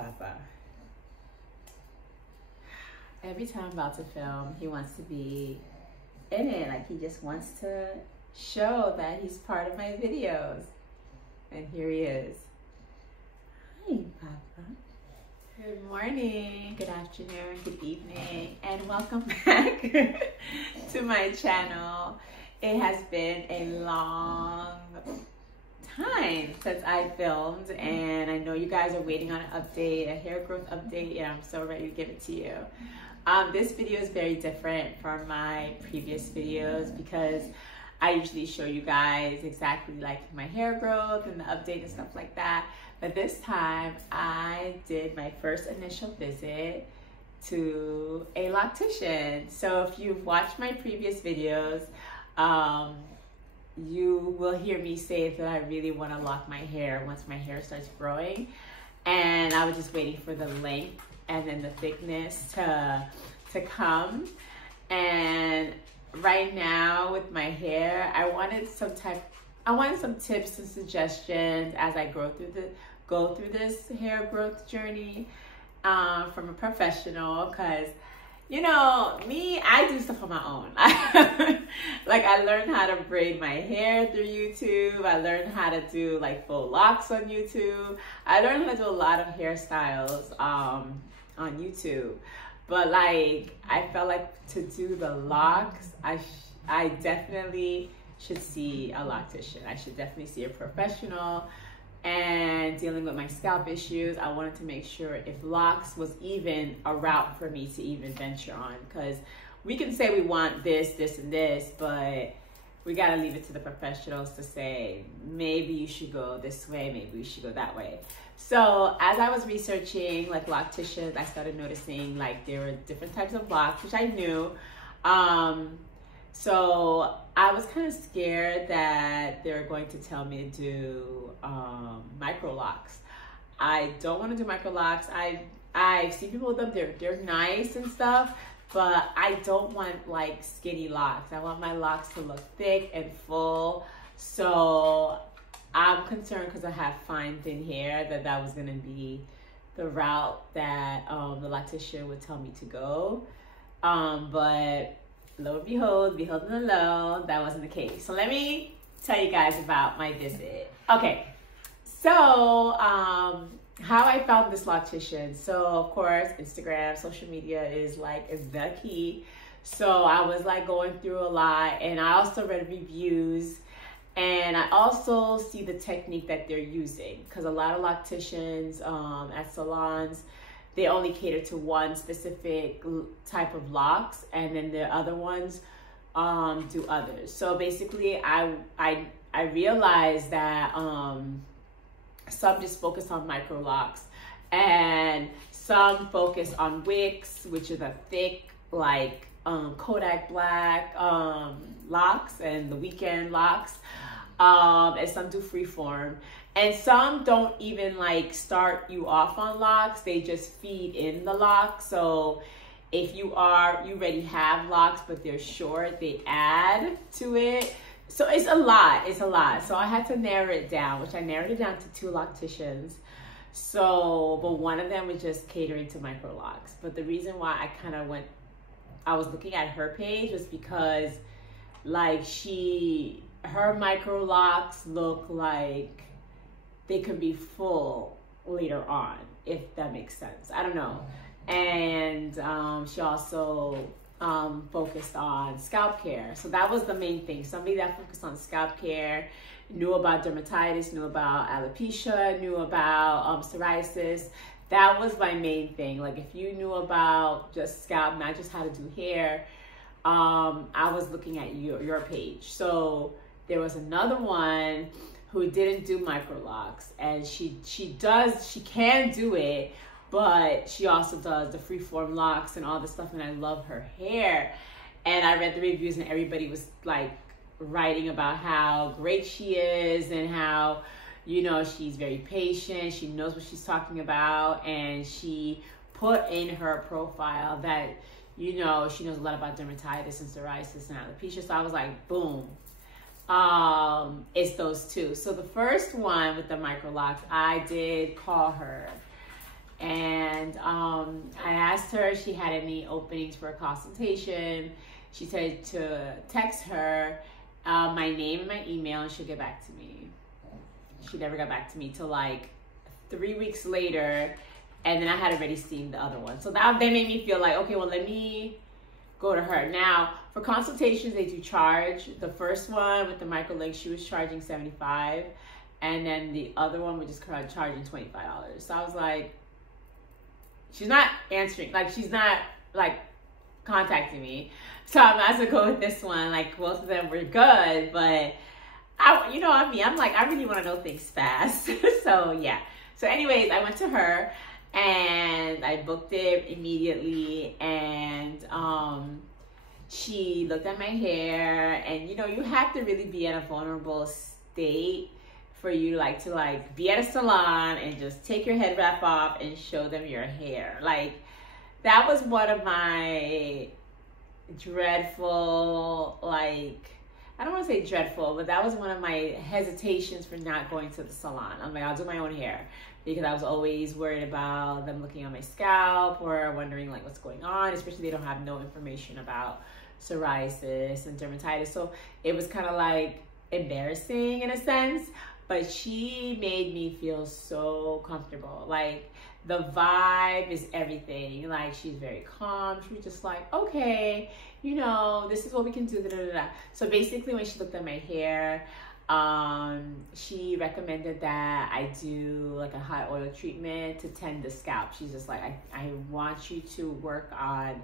Papa. Every time I'm about to film, he wants to be in it. Like, he just wants to show that he's part of my videos. And here he is. Hi, Papa. Good morning, good afternoon, good evening, and welcome back to my channel. It has been a long time since I filmed, and I know you guys are waiting on an update, a hair growth update, and I'm so ready to give it to you. This video is very different from my previous videos because I usually show you guys exactly like my hair growth and the update and stuff like that. But this time I did my first initial visit to a loctician. So if you've watched my previous videos, you will hear me say that I really want to lock my hair once my hair starts growing. And I was just waiting for the length and then the thickness to come. And right now with my hair, I wanted some tips and suggestions as I go through this hair growth journey from a professional, because you know me, I do stuff on my own. Like, I learned how to braid my hair through YouTube. I learned how to do like full locks on YouTube. I learned how to do a lot of hairstyles on YouTube. But like, I felt like to do the locks, I definitely should see a loctician. I should definitely see a professional. And dealing with my scalp issues, I wanted to make sure if locks was even a route for me to even venture on, because we can say we want this, this, and this, but we gotta leave it to the professionals to say, maybe you should go this way, maybe you should go that way. So as I was researching like locticians, I started noticing like there were different types of locks, which I knew. So I was kind of scared that they're going to tell me to do micro locks. I don't want to do micro locks. I've seen people with them, they're nice and stuff, but I don't want like skinny locks. I want my locks to look thick and full. So I'm concerned, because I have fine thin hair, that was going to be the route that the loctician would tell me to go. But lo and behold, behold and lo, that wasn't the case. So let me tell you guys about my visit. Okay, so how I found this loctician. So of course, Instagram, social media is the key. So I was like going through a lot, and I also read reviews, and I also see the technique that they're using, because a lot of locticians at salons, they only cater to one specific type of locks, and then the other ones do others. So basically, I realized that some just focus on micro locks, and some focus on wicks, which are the thick, like Kodak black locks and the weekend locks, and some do freeform. And some don't even like start you off on locks, they just feed in the lock. So if you already have locks but they're short, they add to it. So it's a lot. So I had to narrow it down, which I narrowed it down to 2 locticians. So, but one of them was just catering to micro locks. But the reason why I was looking at her page was because like her micro locks look like they could be full later on, if that makes sense. I don't know. And she also focused on scalp care. So that was the main thing. Somebody that focused on scalp care, knew about dermatitis, knew about alopecia, knew about psoriasis. That was my main thing. Like, if you knew about just scalp, not just how to do hair, I was looking at your page. So there was another one who didn't do micro locks, and she can do it, but she also does the freeform locks and all this stuff, and I love her hair. And I read the reviews, and everybody was like writing about how great she is, and how, you know, she's very patient, she knows what she's talking about, and she put in her profile that, you know, she knows a lot about dermatitis and psoriasis and alopecia. So I was like, boom. It's those 2. So the first one with the micro locks, I did call her, And I asked her if she had any openings for a consultation. She said to text her my name and my email, and she'll get back to me. She never got back to me till like 3 weeks later, and then I had already seen the other one. So that they made me feel like, okay, well, let me go to her. Now, for consultations, they do charge. The first one with the microlink, she was charging $75, and then the other one was just charging $25. So I was like, she's not answering, like she's not like contacting me. So I might as well go with this one. Like both of them were good, but you know, I'm like, I really want to know things fast. So yeah. So anyways, I went to her and I booked it immediately, and she looked at my hair, and you know, you have to really be in a vulnerable state for you to be at a salon and just take your head wrap off and show them your hair. Like that was one of my dreadful, like, I don't want to say dreadful, but that was one of my hesitations for not going to the salon. I'm like, I'll do my own hair, because I was always worried about them looking on my scalp or wondering like what's going on, especially they don't have no information about psoriasis and dermatitis. So it was kind of like embarrassing in a sense, but she made me feel so comfortable. Like the vibe is everything. Like she's very calm. She was just like, okay, you know, this is what we can do. Da, da, da, da. So basically when she looked at my hair, she recommended that I do like a hot oil treatment to tend the scalp. She's just like, I want you to work on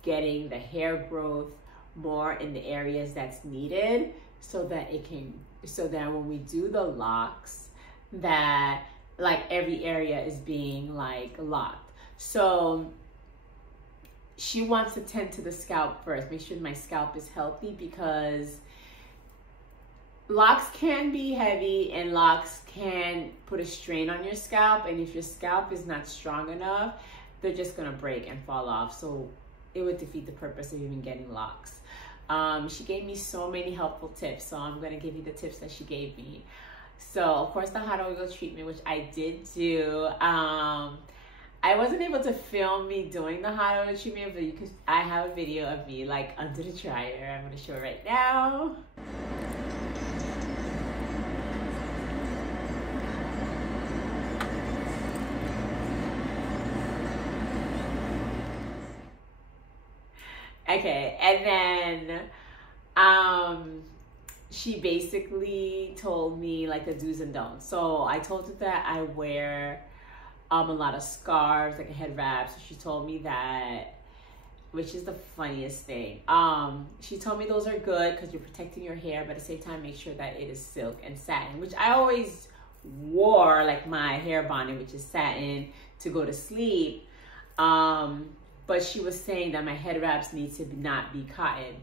getting the hair growth more in the areas that's needed, so that when we do the locks, that like every area is being like locked. So she wants to tend to the scalp first, make sure my scalp is healthy, because locks can be heavy and locks can put a strain on your scalp, and if your scalp is not strong enough, they're just gonna break and fall off. So it would defeat the purpose of even getting locks. She gave me so many helpful tips, so I'm gonna give you the tips that she gave me. So of course the hot oil treatment, which I did do. I wasn't able to film me doing the hot oil treatment, but I have a video of me like under the dryer. I'm gonna show it right now. Okay, and then she basically told me like the do's and don'ts. So I told her that I wear a lot of scarves, like a head wrap. So she told me that, which is the funniest thing. She told me those are good because you're protecting your hair, but at the same time make sure that it is silk and satin, which I always wore like my hair bonnet, which is satin, to go to sleep. But she was saying that my head wraps need to not be cotton,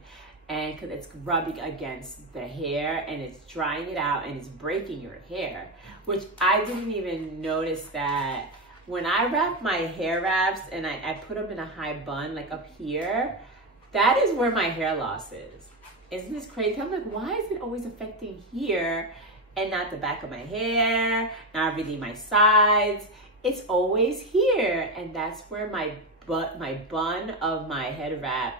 and because it's rubbing against the hair and it's drying it out and it's breaking your hair, which I didn't even notice that when I wrap my hair wraps and I put them in a high bun, like up here, that is where my hair loss is. Isn't this crazy? I'm like, why is it always affecting here and not the back of my hair, not really my sides? It's always here, and that's where my bun of my head wrap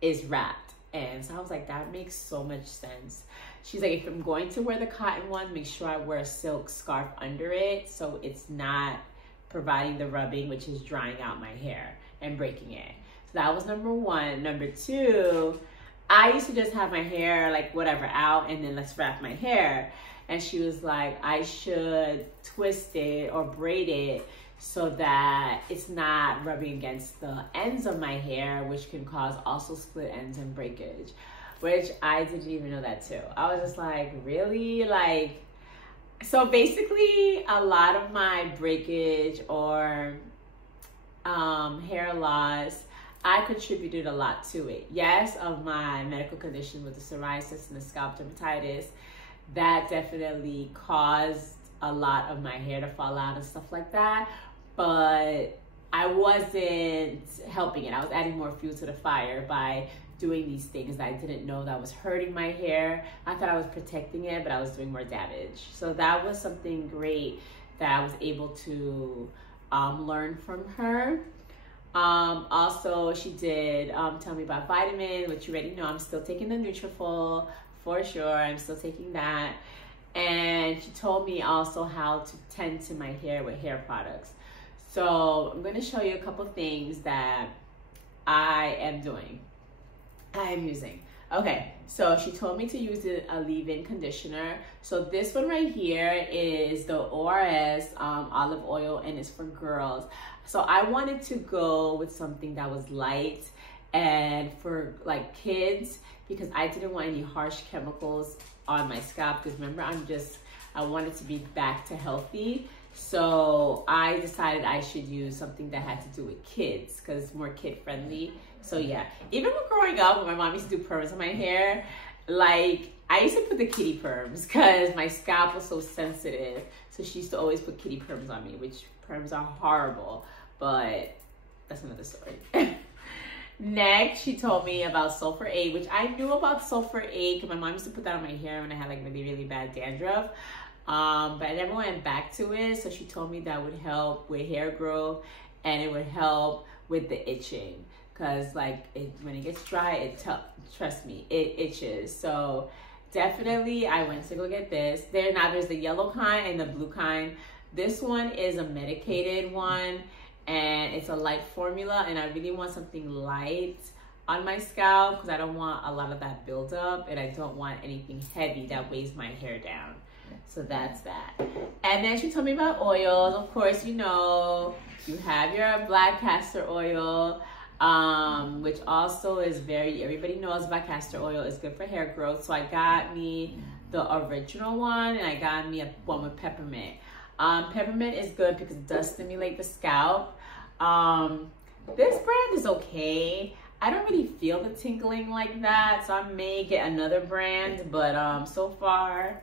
is wrapped. And so I was like, that makes so much sense. She's like, if I'm going to wear the cotton one, make sure I wear a silk scarf under it, so it's not providing the rubbing, which is drying out my hair and breaking it. So that was number one. Number two, I used to just have my hair like whatever out and then let's wrap my hair. And she was like, I should twist it or braid it so that it's not rubbing against the ends of my hair, which can cause also split ends and breakage, which I didn't even know that too. I was just like, really? Like, so basically a lot of my breakage or hair loss, I contributed a lot to it. Yes, of my medical condition with the psoriasis and the scalp dermatitis, that definitely caused a lot of my hair to fall out and stuff like that, but I wasn't helping it. I was adding more fuel to the fire by doing these things that I didn't know that was hurting my hair. I thought I was protecting it, but I was doing more damage. So that was something great that I was able to learn from her. Also, she did tell me about vitamin, which you already know. I'm still taking the Nutrafol for sure. I'm still taking that. And she told me also how to tend to my hair with hair products. So I'm going to show you a couple things that I am using. Okay, so she told me to use a leave-in conditioner. So this one right here is the ORS olive oil, and it's for girls. So I wanted to go with something that was light and for like kids, because I didn't want any harsh chemicals on my scalp, because remember, I wanted to be back to healthy. So I decided I should use something that had to do with kids, because it's more kid friendly. So yeah, even when growing up, when my mom used to do perms on my hair, like I used to put the kitty perms because my scalp was so sensitive. So she used to always put kitty perms on me, which perms are horrible, but that's another story. Next, she told me about Sulfur 8, which I knew about Sulfur 8 because my mom used to put that on my hair when I had like really, really bad dandruff. But I never went back to it. So she told me that would help with hair growth and it would help with the itching. Because like when it gets dry, trust me, it itches. So definitely I went to go get this. There's the yellow kind and the blue kind. This one is a medicated one, and it's a light formula, and I really want something light on my scalp because I don't want a lot of that buildup, and I don't want anything heavy that weighs my hair down. So that's that. And then she told me about oils. Of course, you know, you have your black castor oil, which also is everybody knows about castor oil. It's good for hair growth. So I got me the original one, and I got me one with peppermint. Peppermint is good because it does stimulate the scalp. This brand is okay. I don't really feel the tingling like that, so I may get another brand, but so far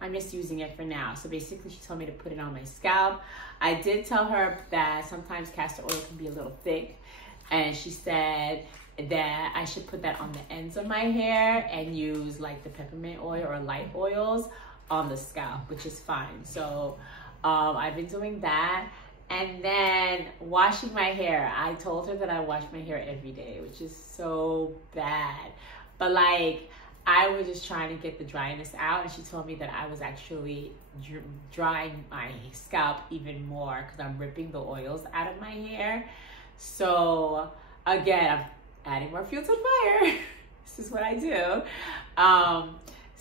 I'm just using it for now. So basically she told me to put it on my scalp. I did tell her that sometimes castor oil can be a little thick, and she said that I should put that on the ends of my hair and use like the peppermint oil or light oils on the scalp, which is fine. So I've been doing that. And then washing my hair. I told her that I wash my hair every day, which is so bad. But like, I was just trying to get the dryness out, and she told me that I was actually drying my scalp even more because I'm ripping the oils out of my hair. So again, I'm adding more fuel to the fire. This is what I do.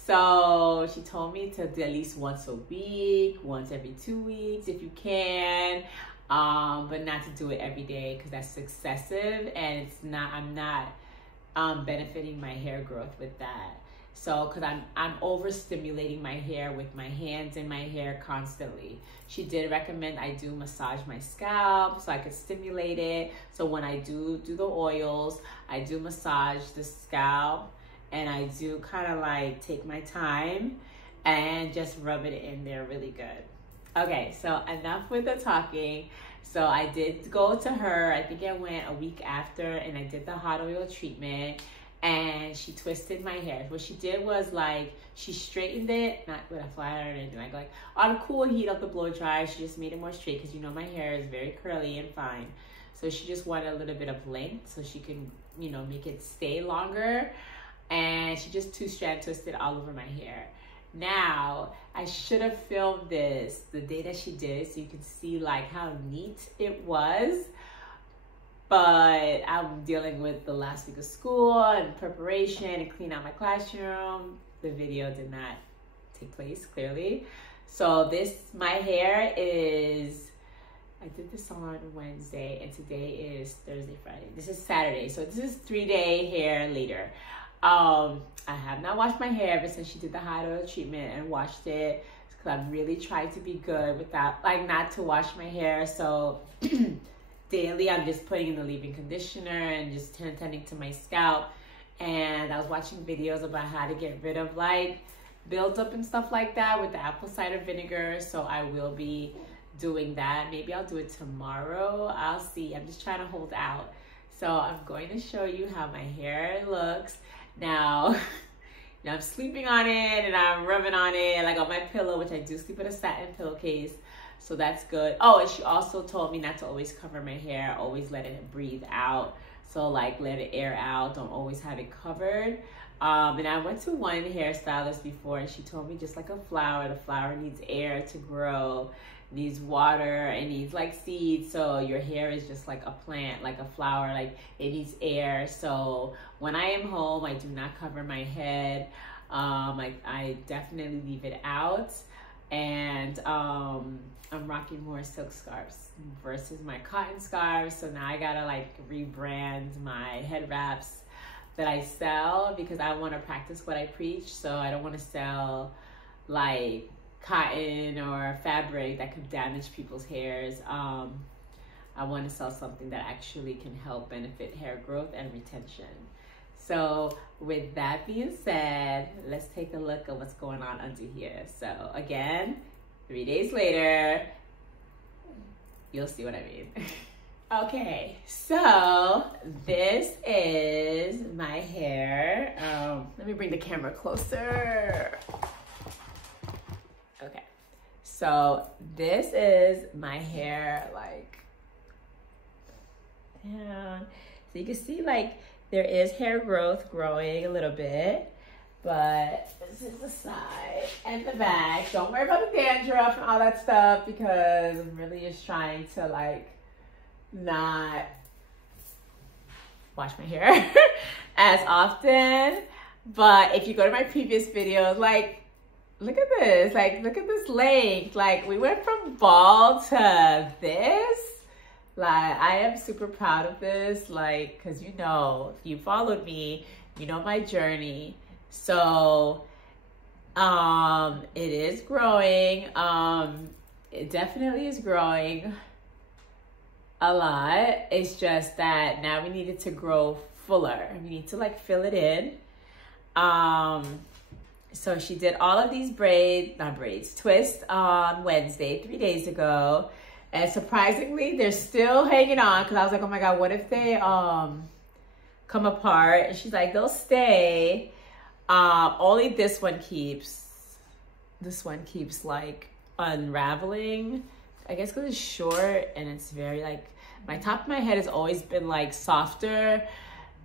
So she told me to do at least once a week, once every 2 weeks if you can, but not to do it every day because that's excessive, and I'm not benefiting my hair growth with that. So because I'm overstimulating my hair with my hands in my hair constantly. She did recommend I do massage my scalp so I could stimulate it. So when I do the oils, I do massage the scalp. And I do kind of like take my time and just rub it in there really good. Okay, so enough with the talking. So I did go to her, I think I went a week after, and I did the hot oil treatment, and she twisted my hair. What she did was like, she straightened it, not with a flat iron or anything, like on a cool heat of the blow dry, she just made it more straight because you know my hair is very curly and fine. So she just wanted a little bit of length so she can, you know, make it stay longer. And she just two-strand twisted all over my hair. Now, I should have filmed this the day that she did it so you can see like how neat it was. But I'm dealing with the last week of school and preparation and clean out my classroom. The video did not take place, clearly. So my hair is, I did this on Wednesday and today is Thursday, Friday. This is Saturday, so this is 3-day hair later. I have not washed my hair ever since she did the hot oil treatment and washed it because I'm really trying to be good without, like, not to wash my hair. So daily I'm just putting in the leave-in conditioner and just tending to my scalp. And I was watching videos about how to get rid of like buildup and stuff like that with the apple cider vinegar. So I will be doing that. Maybe I'll do it tomorrow. I'll see. I'm just trying to hold out. So I'm going to show you how my hair looks. Now I'm sleeping on it and I'm rubbing on it like on my pillow, which I do sleep with a satin pillowcase. So that's good. Oh, and she also told me not to always cover my hair, always let it breathe out. So like let it air out, don't always have it covered. And I went to one hairstylist before and she told me just like a flower, the flower needs air to grow, needs water, it needs like seeds. So your hair is just like a plant, like a flower, like it needs air. So when I am home, I do not cover my head. I definitely leave it out. And I'm rocking more silk scarves versus my cotton scarves. So now I gotta like rebrand my head wraps that I sell because I want to practice what I preach. So I don't want to sell like cotton or fabric that could damage people's hairs. I want to sell something that actually can help benefit hair growth and retention. So with that being said, let's take a look at what's going on under here. So again, 3 days later, you'll see what I mean. Okay, so this is my hair. Let me bring the camera closer. Okay, so this is my hair, like, down. So you can see like there is hair growth growing a little bit, but this is the side and the back. Don't worry about the dandruff and all that stuff because I'm really just trying to like not wash my hair as often. But if you go to my previous videos, like, look at this, like, look at this length. Like, we went from bald to this. Like, I am super proud of this, like, because you know, if you followed me, you know my journey. So it is growing. It definitely is growing a lot. It's just that now we need it to grow fuller. We need to like fill it in. So she did all of these twists on Wednesday, 3 days ago. And surprisingly, they're still hanging on because I was like, oh my God, what if they come apart? And she's like, they'll stay. Only this one keeps like unraveling. I guess because it's short and it's very like, my top of my head has always been like softer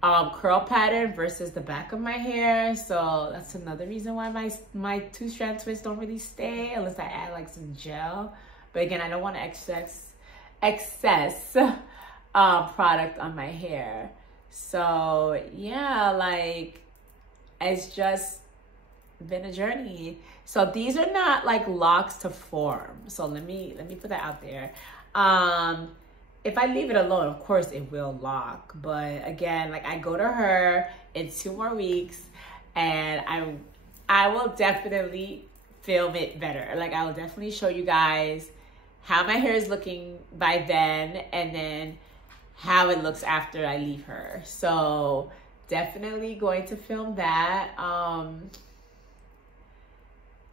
curl pattern versus the back of my hair. So that's another reason why my 2-strand twists don't really stay unless I add like some gel. But again, I don't want to excess product on my hair. So yeah, like it's just been a journey. So these are not like locks to form. So let me put that out there. If I leave it alone, of course it will lock. But again, like I go to her in 2 more weeks and I will definitely film it better. Like I will definitely show you guys how my hair is looking by then and then how it looks after I leave her. So definitely going to film that.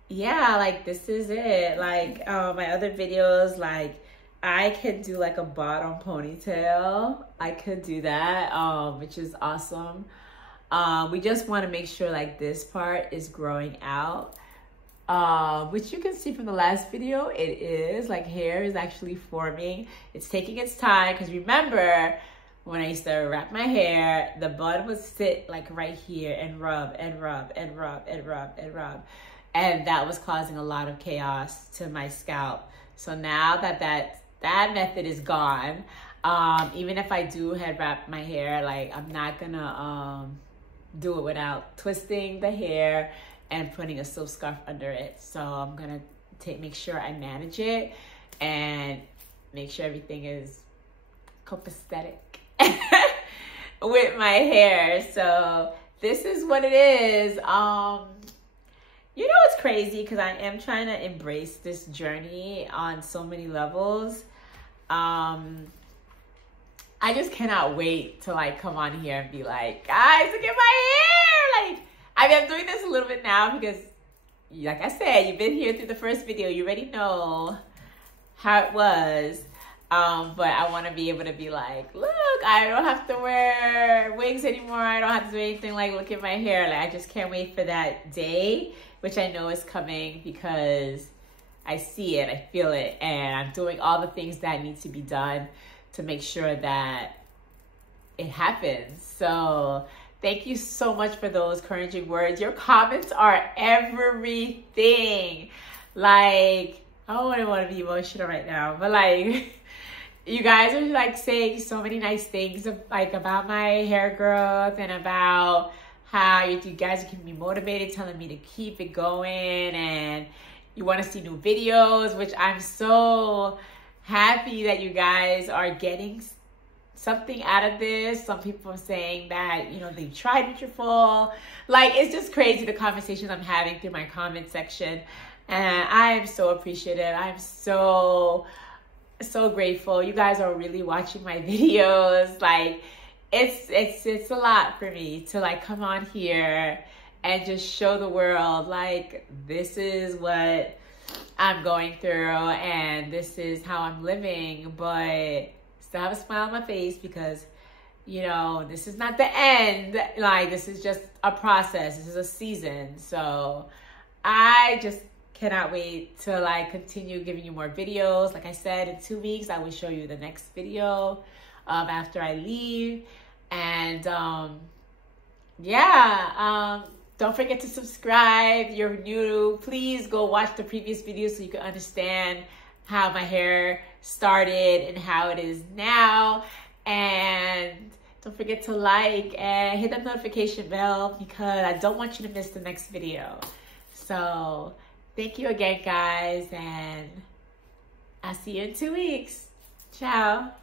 Yeah, like this is it. Like my other videos, like I could do like a bottom ponytail. I could do that, which is awesome. We just want to make sure like this part is growing out, which you can see from the last video. It is like hair is actually forming. It's taking its time because remember when I used to wrap my hair, the bun would sit like right here and rub and rub and rub and rub and rub. And that was causing a lot of chaos to my scalp. So now that method is gone, even if I do head wrap my hair, like I'm not gonna do it without twisting the hair and putting a silk scarf under it. So I'm gonna make sure I manage it and make sure everything is copacetic with my hair. So this is what it is. You know what's crazy? Because I am trying to embrace this journey on so many levels. I just cannot wait to like come on here and be like, guys, look at my hair. Like, I mean, I'm doing this a little bit now because, like I said, you've been here through the first video. You already know how it was. But I want to be able to be like, look, I don't have to wear wigs anymore. I don't have to do anything like look at my hair. Like, I just can't wait for that day, which I know is coming because I see it, I feel it, and I'm doing all the things that need to be done to make sure that it happens. So thank you so much for those encouraging words. Your comments are everything. Like, I don't want to be emotional right now, but like, you guys are like saying so many nice things like about my hair growth and about how you guys can be motivated, telling me to keep it going, and you want to see new videos, which I'm so happy that you guys are getting something out of this. Some people are saying that, you know, they've tried Nutrafol. Like, it's just crazy the conversations I'm having through my comment section. And I'm so appreciative. I'm so grateful. You guys are really watching my videos. Like, it's a lot for me to like come on here and just show the world, like, this is what I'm going through and this is how I'm living, but still have a smile on my face because, you know, this is not the end. Like, this is just a process. This is a season. So I just cannot wait to like continue giving you more videos. Like I said, in 2 weeks, I will show you the next video after I leave. And don't forget to subscribe. You're new, please go watch the previous videos so you can understand how my hair started and how it is now. And don't forget to like and hit that notification bell because I don't want you to miss the next video. So thank you again, guys, and I'll see you in 2 weeks. Ciao.